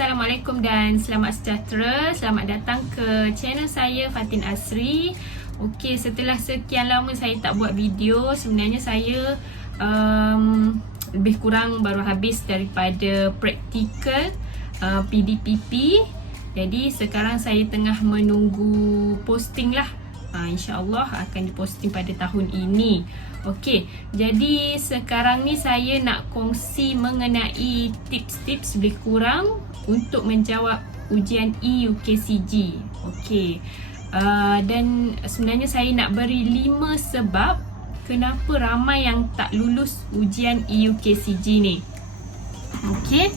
Assalamualaikum dan selamat sejahtera. Selamat datang ke channel saya Fatin Asri. Okey, setelah sekian lama saya tak buat video, sebenarnya saya lebih kurang baru habis daripada praktikal PDPP. Jadi sekarang saya tengah menunggu posting lah. InsyaAllah akan diposting pada tahun ini. Okey, jadi sekarang ni saya nak kongsi mengenai tips-tips lebih kurang untuk menjawab ujian EUKCG. Okey, dan sebenarnya saya nak beri 5 sebab kenapa ramai yang tak lulus ujian EUKCG ni. Okey,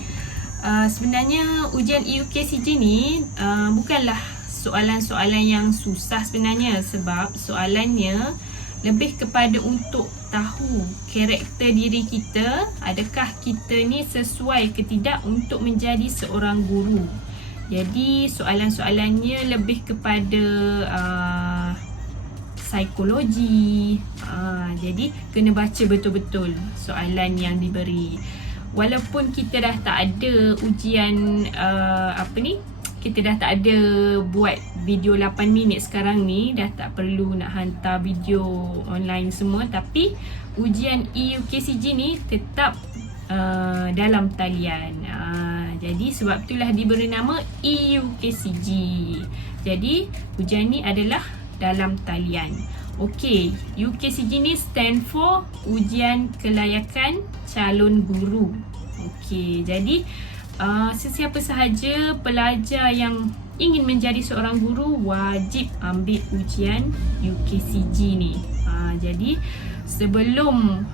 sebenarnya ujian EUKCG ni bukanlah soalan-soalan yang susah sebenarnya, sebab soalannya lebih kepada untuk tahu karakter diri kita, adakah kita ni sesuai ke tidak untuk menjadi seorang guru. Jadi soalan-soalannya lebih kepada psikologi. Jadi kena baca betul-betul soalan yang diberi. Walaupun kita dah tak ada ujian kita dah tak ada buat video 8 minit sekarang ni, dah tak perlu nak hantar video online semua, tapi ujian EUKCG ni tetap dalam talian. Jadi sebab itulah diberi nama EUKCG. Jadi ujian ni adalah dalam talian. Okey, UKCG ni stand for Ujian Kelayakan Calon Guru. Okey, jadi sesiapa sahaja pelajar yang ingin menjadi seorang guru wajib ambil ujian UKCG ni. Jadi sebelum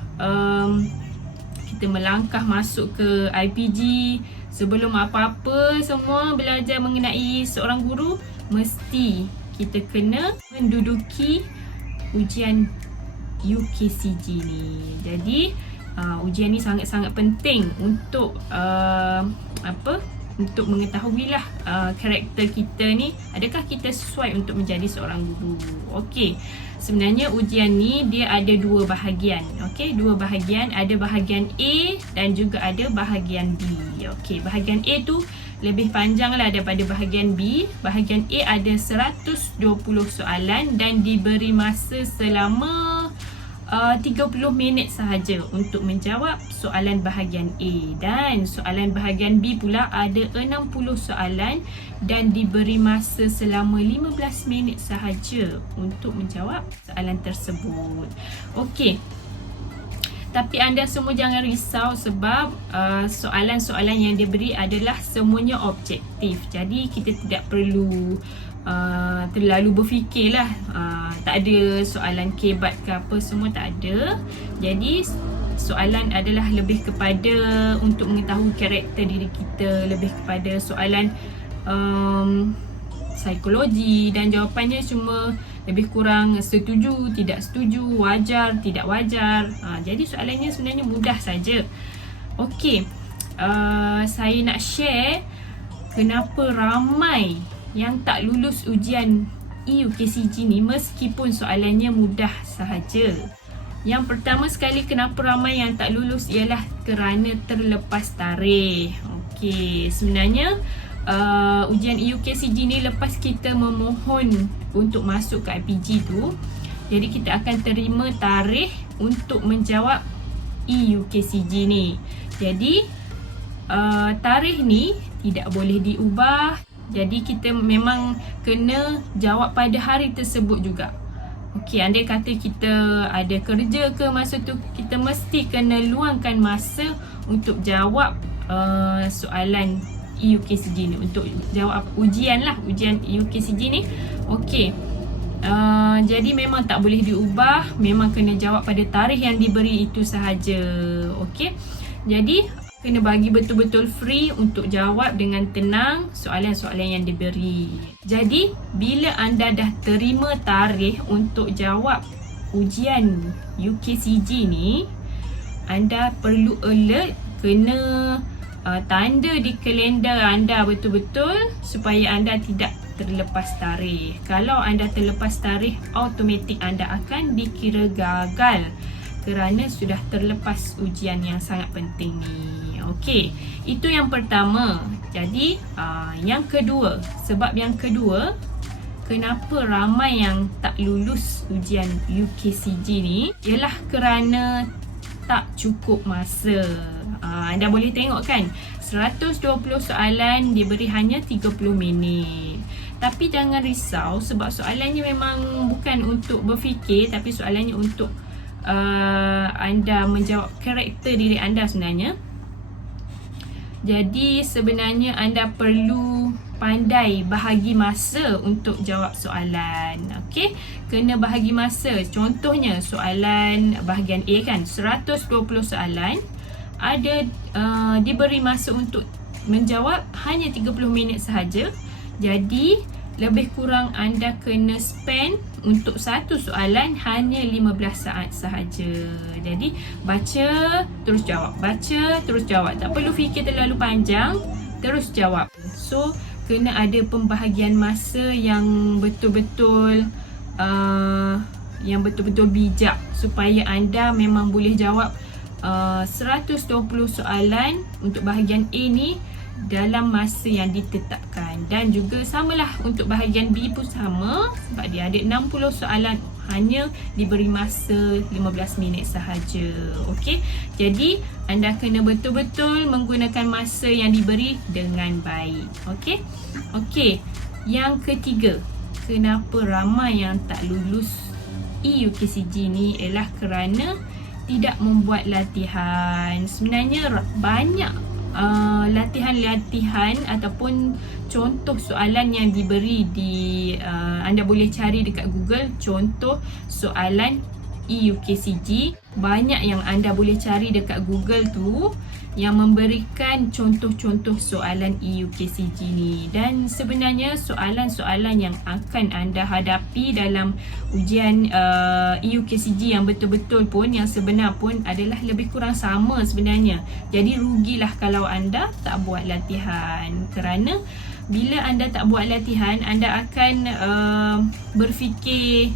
kita melangkah masuk ke IPG, sebelum apa-apa semua belajar mengenai seorang guru, mesti kita kena menduduki ujian UKCG ni. Jadi ujian ni sangat-sangat penting untuk untuk mengetahuilah karakter kita ni, adakah kita sesuai untuk menjadi seorang guru. Okey, sebenarnya ujian ni dia ada dua bahagian. Okey, dua bahagian, ada bahagian A dan juga ada bahagian B. Okey, bahagian A tu lebih panjang lah daripada bahagian B. Bahagian A ada 120 soalan dan diberi masa selama 30 minit sahaja untuk menjawab soalan bahagian A, dan soalan bahagian B pula ada 60 soalan dan diberi masa selama 15 minit sahaja untuk menjawab soalan tersebut. Okey, tapi anda semua jangan risau sebab soalan-soalan yang diberi adalah semuanya objektif. Jadi kita tidak perlu terlalu berfikirlah, tak ada soalan kebat ke apa, semua tak ada. Jadi soalan adalah lebih kepada untuk mengetahui karakter diri kita, lebih kepada soalan psikologi, dan jawapannya cuma lebih kurang setuju, tidak setuju, wajar, tidak wajar. Jadi soalannya sebenarnya mudah saja. Okey, saya nak share kenapa ramai yang tak lulus ujian EUKCG ni meskipun soalannya mudah sahaja. Yang pertama sekali, kenapa ramai yang tak lulus ialah kerana terlepas tarikh. Okey, sebenarnya ujian EUKCG ni lepas kita memohon untuk masuk ke IPG tu, jadi kita akan terima tarikh untuk menjawab EUKCG ni. Jadi tarikh ni tidak boleh diubah. Jadi kita memang kena jawab pada hari tersebut juga. Okey, andai kata kita ada kerja ke masa tu, kita mesti kena luangkan masa untuk jawab soalan EUKCG ni, untuk jawab ujian EUKCG ni. Okey, jadi memang tak boleh diubah, memang kena jawab pada tarikh yang diberi itu sahaja. Okey, jadi kena bagi betul-betul free untuk jawab dengan tenang soalan-soalan yang diberi. Jadi bila anda dah terima tarikh untuk jawab ujian UKCG ni, anda perlu alert, kena tanda di kalender anda betul-betul supaya anda tidak terlepas tarikh. Kalau anda terlepas tarikh, automatik anda akan dikira gagal kerana sudah terlepas ujian yang sangat penting ni. Okey, itu yang pertama. Jadi yang kedua, sebab yang kedua kenapa ramai yang tak lulus ujian UKCG ni ialah kerana tak cukup masa. Anda boleh tengok kan, 120 soalan diberi hanya 30 minit. Tapi jangan risau sebab soalannya memang bukan untuk berfikir, tapi soalannya untuk anda menjawab karakter diri anda sebenarnya. Jadi sebenarnya anda perlu pandai bahagi masa untuk jawab soalan. Okey, kena bahagi masa. Contohnya soalan bahagian A kan, 120 soalan, ada diberi masa untuk menjawab hanya 30 minit sahaja. Jadi lebih kurang anda kena spend untuk satu soalan hanya 15 saat sahaja. Jadi baca terus jawab, baca terus jawab, tak perlu fikir terlalu panjang, terus jawab. So kena ada pembahagian masa yang betul-betul bijak supaya anda memang boleh jawab 120 soalan untuk bahagian A ni dalam masa yang ditetapkan. Dan juga samalah untuk bahagian B pun sama, sebab dia ada 60 soalan, hanya diberi masa 15 minit sahaja. Okey, jadi anda kena betul-betul menggunakan masa yang diberi dengan baik. Okey, yang ketiga, kenapa ramai yang tak lulus EUKCG ni ialah kerana tidak membuat latihan. Sebenarnya banyak latihan-latihan ataupun contoh soalan yang diberi di anda boleh cari dekat Google, contoh soalan EUKCG. Banyak yang anda boleh cari dekat Google tu yang memberikan contoh-contoh soalan EUKCG ni. Dan sebenarnya soalan-soalan yang akan anda hadapi dalam ujian EUKCG yang betul-betul pun, yang sebenar pun adalah lebih kurang sama sebenarnya. Jadi rugilah kalau anda tak buat latihan, kerana bila anda tak buat latihan, anda akan berfikir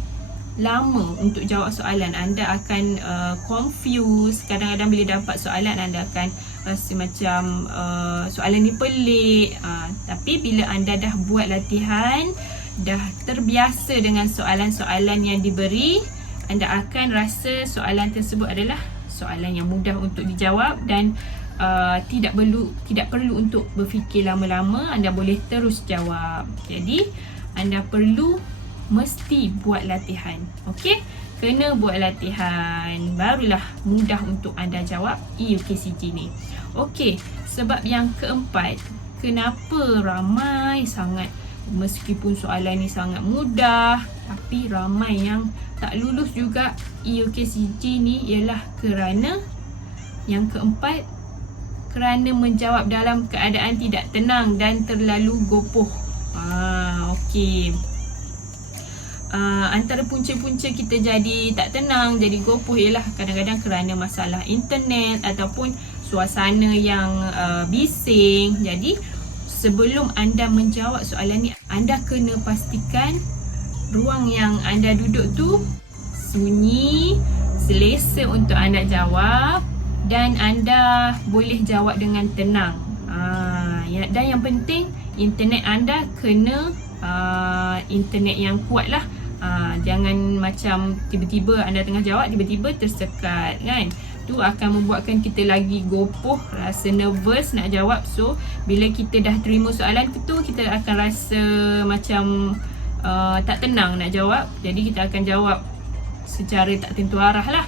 lama untuk jawab soalan. Anda akan confused. Kadang-kadang bila dapat soalan, anda akan rasa macam soalan ni pelik. Tapi bila anda dah buat latihan, dah terbiasa dengan soalan-soalan yang diberi, anda akan rasa soalan tersebut adalah soalan yang mudah untuk dijawab dan tidak perlu untuk berfikir lama-lama. Anda boleh terus jawab. Jadi anda mesti buat latihan. Okey, kena buat latihan, barulah mudah untuk anda jawab EUKCG ni. Okey, sebab yang keempat, kenapa ramai sangat, meskipun soalan ni sangat mudah, tapi ramai yang tak lulus juga EUKCG ni ialah kerana yang keempat, kerana menjawab dalam keadaan tidak tenang dan terlalu gopoh. Okey. Antara punca-punca kita jadi tak tenang, jadi gopoh ialah kadang-kadang kerana masalah internet ataupun suasana yang bising. Jadi sebelum anda menjawab soalan ni, anda kena pastikan ruang yang anda duduk tu sunyi, selesa untuk anda jawab dan anda boleh jawab dengan tenang. Dan yang penting, internet anda kena internet yang kuat lah. Jangan macam tiba-tiba anda tengah jawab, tiba-tiba tersekat kan. Tu akan membuatkan kita lagi gopoh, rasa nervous nak jawab. So bila kita dah terima soalan tu, kita akan rasa macam tak tenang nak jawab. Jadi kita akan jawab secara tak tentu arah lah.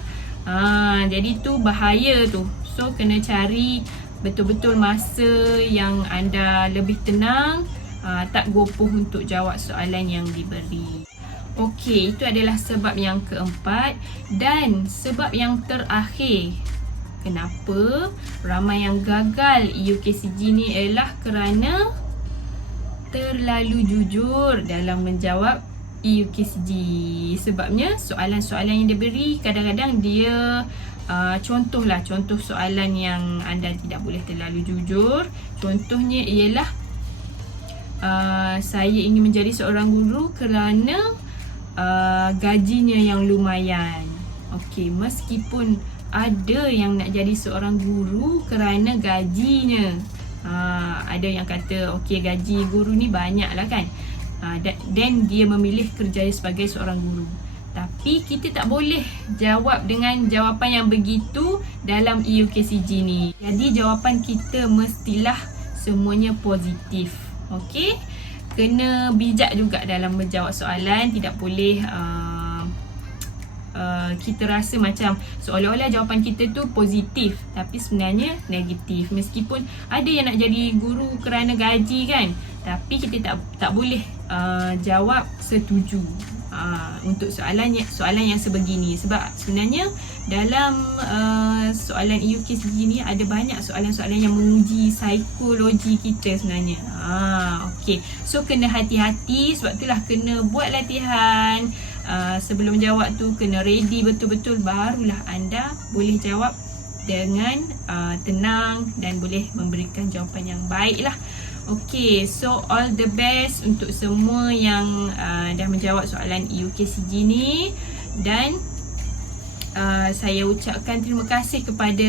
Jadi tu bahaya tu. So kena cari betul-betul masa yang anda lebih tenang, tak gopoh untuk jawab soalan yang diberi. Okey, itu adalah sebab yang keempat. Dan sebab yang terakhir, kenapa ramai yang gagal EUKCG ni ialah kerana terlalu jujur dalam menjawab EUKCG. Sebabnya soalan-soalan yang diberi kadang-kadang dia contoh soalan yang anda tidak boleh terlalu jujur. Contohnya ialah saya ingin menjadi seorang guru kerana gajinya yang lumayan. Okey, meskipun ada yang nak jadi seorang guru kerana gajinya Ada yang kata okey, gaji guru ni banyak lah kan, dan dia memilih kerja sebagai seorang guru. Tapi kita tak boleh jawab dengan jawapan yang begitu dalam EUKCG ni. Jadi jawapan kita mestilah semuanya positif. Okey, kena bijak juga dalam menjawab soalan. Tidak boleh kita rasa macam seolah-olah jawapan kita tu positif tapi sebenarnya negatif. Meskipun ada yang nak jadi guru kerana gaji kan, tapi kita tak boleh jawab setuju untuk soalan yang sebegini. Sebab sebenarnya dalam soalan EUKCG ni ada banyak soalan-soalan yang menguji psikologi kita sebenarnya. Okey, so kena hati-hati. Sebab itulah kena buat latihan. Sebelum jawab tu kena ready betul-betul, barulah anda boleh jawab dengan tenang dan boleh memberikan jawapan yang baik lah. Okay, so all the best untuk semua yang dah menjawab soalan EUKCG ni. Dan saya ucapkan terima kasih kepada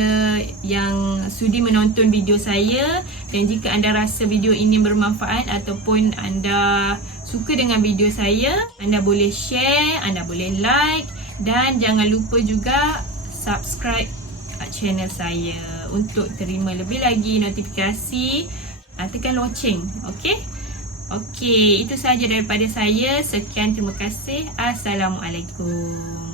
yang sudi menonton video saya. Dan jika anda rasa video ini bermanfaat ataupun anda suka dengan video saya, anda boleh share, anda boleh like, dan jangan lupa juga subscribe channel saya untuk terima lebih lagi notifikasi. Tekan loceng. Okey, itu sahaja daripada saya. Sekian, terima kasih. Assalamualaikum.